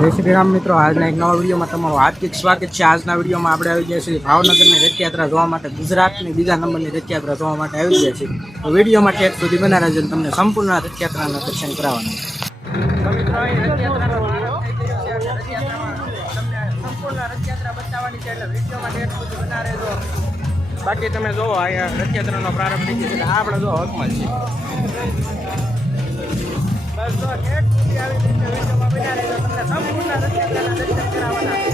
જય શ્રી રામ મિત્રો, આજના એક નવા વિડીયોમાં તમારું હાર્દિક સ્વાગત છે। આજના વિડીયોમાં આપણે આવી ગયા છીએ ભાવનગરની રથયાત્રા જોવા માટે। ગુજરાતની બીજા નંબરની રથયાત્રા જોવા માટે આવી ગયા છીએ। તો વિડીયોમાં ઠેઠ સુધી બના રહેજો, તમને સંપૂર્ણ રથયાત્રાના દર્શન કરાવવાના। તો મિત્રો અહીં રથયાત્રાનો પ્રારંભ થઈ ગયો છે અને રથયાત્રામાં તમને સંપૂર્ણ રથયાત્રા બતાવવાની છે, એટલે વિડીયોમાં ઠેઠ સુધી બના રહેજો। બાકી તમે જોવો અહીંયા રથયાત્રાનો પ્રારંભ થઈ ગયો છે, આપણે જો હકમલ છે। બસ જો ઠેઠ સુધી આવી રીતે વિડીયોમાં બના રહેજો, તમને સંપૂર્ણ રથયાત્રાના દર્શન કરાવવાના છે।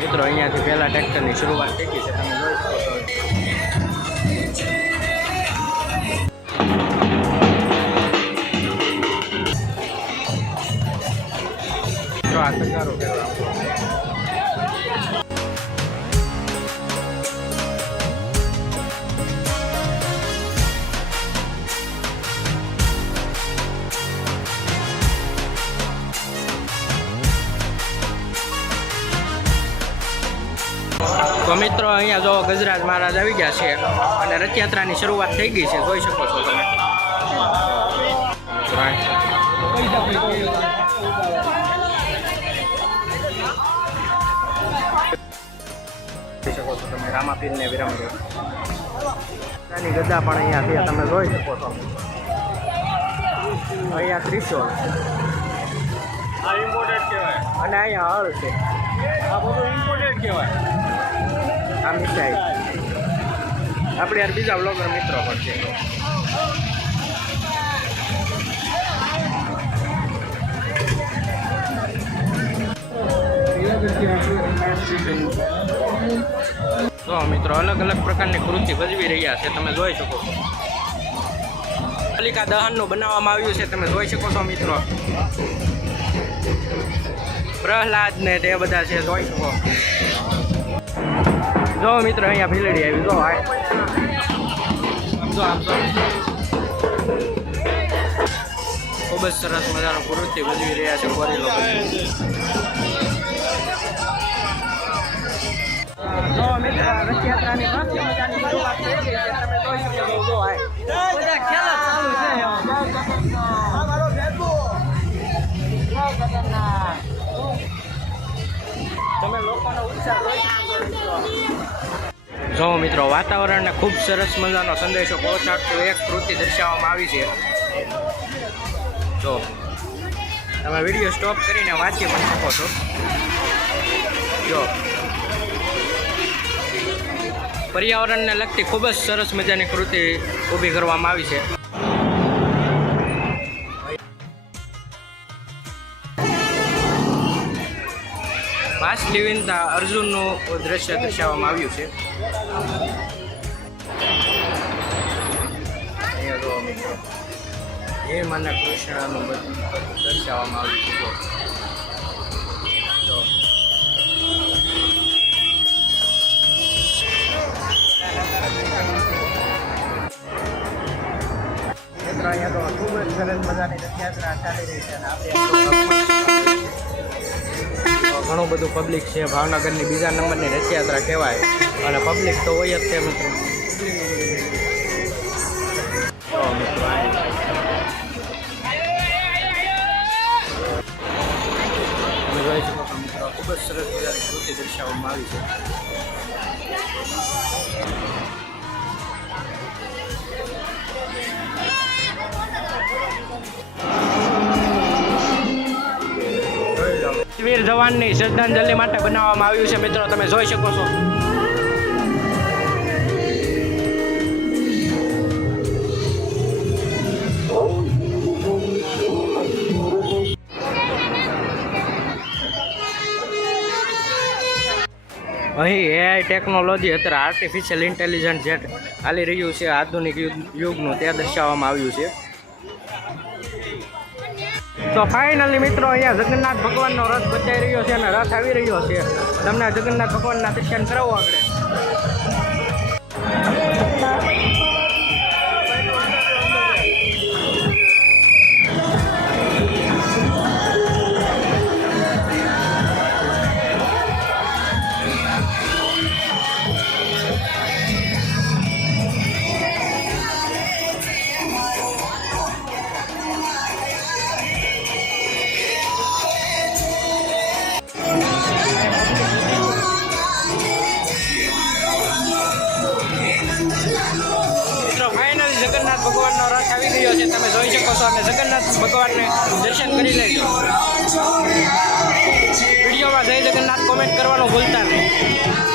મિત્રો અહીંયાથી પહેલા ટ્રેક્ટરની શરૂઆત થઈ ગઈ છે, તમે જોઈ શકો છો। જો આ તગારો કરવા તો મિત્રો અહીંયા જો ગજરાજ મહારાજ આવી ગયા છે અને રથયાત્રાની શરૂઆત થઈ ગઈ છે, જોઈ શકો છો તમે। જોઈ શકો છો તમે રામાપીરને વિરામદેવ ની ગદા પણ અહીંયા છે, તમે જોઈ શકો છો। અહીંયા ત્રિશૂળ આ ઇમ્પોર્ટેડ કહેવાય અને અહીંયા હળ છે, આ બધું ઇમ્પોર્ટેડ કહેવાય। આ મીઠાઈ આપણે યાર બીજા બ્લોગર મિત્રો પણ છે। તો મિત્રો અલગ અલગ પ્રકારની કૃતિ ભજવી રહ્યા છે, તમે જોઈ શકો છો। હોલિકા દહનનું બનાવવામાં આવ્યું છે, તમે જોઈ શકો છો મિત્રો। પ્રહલાદ ને તે બધા છે, જોઈ શકો। જો મિત્રો અહીંયા ભીલડી આવી, જો આમ જો ખૂબ જ સરસ મજાનો પ્રવૃત્તિ ભજવી રહ્યા છે ગોરીલો। જો મિત્રો રથયાત્રાની મસ્ત મજાની શરૂઆત થઈ ગઈ છે, તમે જોઈ શકો છો। બધા ખેલ ચાલુ છે, તમે લોકોનો ઉત્સાહ જોઈ શકો છો। જો મિત્રો વાતાવરણને ખૂબ સરસ મજાનો સંદેશો પહોંચાડતો એક કૃતિ દર્શાવવામાં આવી છે। જો તમે વિડીયો સ્ટોપ કરીને વાંચી પણ શકો છો। જો પર્યાવરણને લગતી ખૂબ જ સરસ મજાની કૃતિ ઊભી કરવામાં આવી છે। વાસલી વિનતા અર્જુનનું દ્રશ્ય દર્શાવવામાં આવ્યું છે। અહીંયા જો મિત્રો હેમ અને કૃષ્ણનું બધું દર્શાવવામાં આવ્યું છે। જો મિત્રો અહીંયા તો ખૂબ જ સરસ મજાની રથયાત્રા ચાલી રહી છે અને આપણે ઘણું બધું પબ્લિક છે। ભાવનગરની બીજા નંબરની રથયાત્રા કહેવાય અને પબ્લિક તો હોય જ છે મિત્રો। તમે જોઈ શકો છો મિત્રો ખૂબ જ સરસ મજાની કૃતિ દર્શાવવામાં આવી છે। વીર જવાનની શ્રદ્ધાંજલિ માટે બનાવવામાં આવ્યું છે, મિત્રો તમે જોઈ શકો છો। અહીં એઆઈ ટેકનોલોજી અત્યારે આર્ટિફિશિયલ ઇન્ટેલિજન્સ જે ચાલી રહ્યું છે આધુનિક યુગનું, તે દર્શાવવામાં આવ્યું છે। તો ફાઇનલી મિત્રો અહીંયા જગન્નાથ ભગવાનનો રથ બચાઈ રહ્યો છે અને રથ આવી રહ્યો છે, તમને જગન્નાથ ભગવાનના દર્શન કરાવો આપણે। જોઈ શકો છો અને જગન્નાથ ભગવાનને દર્શન કરી લેજો. વિડીયોમાં જય જગન્નાથ કોમેન્ટ કરવાનું ભૂલતા નહીં.